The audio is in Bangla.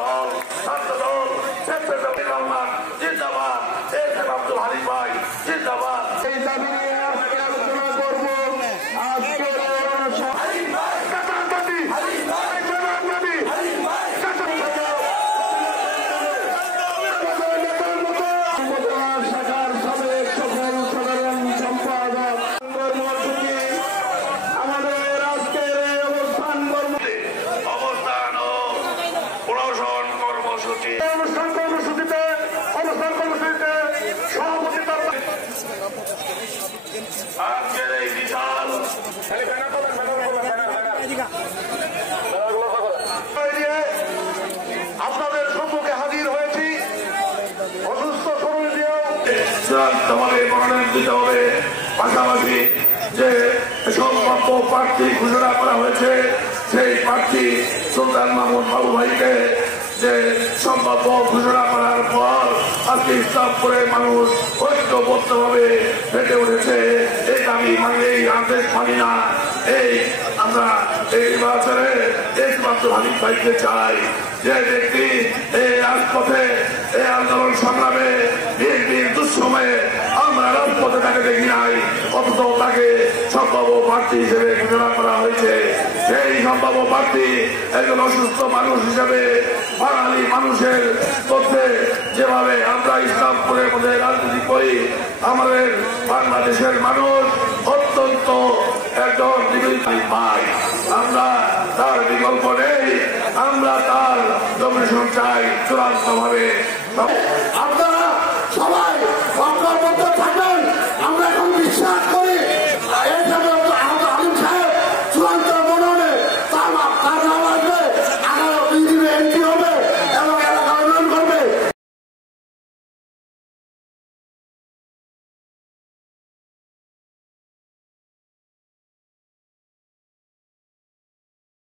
দল ছাত্রদল স্বেচ্ছাসেবী রহমান জিন্দাবাদ, এসএম আব্দুল হালিম ভাই জিন্দাবাদ। এই দাবি নিয়ে আজকে আলোচনা করবো। আজকে শাখার সাবেক সকল সাধারণ সম্পাদক কর্মসূচি আমাদের আজকের এই অবস্থান ও প্রশাসন কর্মসূচি অবস্থান কর্মসূচিতে সভাপতিত্ব আজকের এই বিশাল আপনাদের সম্মুখে হাজির হয়েছি। অসুস্থ শরীর দিয়েও চূড়ান্তভাবে মনোনয়ন দিতে হবে। পাশাপাশি যে সম্ভাব্য প্রার্থী ঘোষণা করা হয়েছে সেই প্রার্থী সুলতান মাহমুদ বাবু ভাইকে যে সম্ভাব্য ঘোষণা করার পর আজকে ইসলামপুরে মানুষ ঐক্যবদ্ধভাবে হেঁটে উঠেছে। এই দাবি মানলেই আদেশ মানি না। এই আমরা এই নির্বাচনে একমাত্র হালিম ভাইকে চাই, যে ব্যক্তি এই রাজপথে এই আন্দোলন সংগ্রামে বিএনপির দুঃসময়ে আমরা রাজপথে তাকে দেখি নাই, অথচ তাকে সম্ভাব্য প্রার্থী হিসেবে ঘোষণা করা হয়েছে। সেই সম্ভাব্য প্রার্থী একজন অসুস্থ মানুষ হিসেবে বাঙালি মানুষের মধ্যে যেভাবে আমরা ইসলামপুরের মধ্যে রাজনীতি করি, আমাদের বাংলাদেশের মানুষ অত্যন্ত একজন নিবেদিত পাই। আমরা তার বিকল্প নেই, আমরা তার ডোমিনেশন চাই চূড়ান্ত ভাবে। আপনারা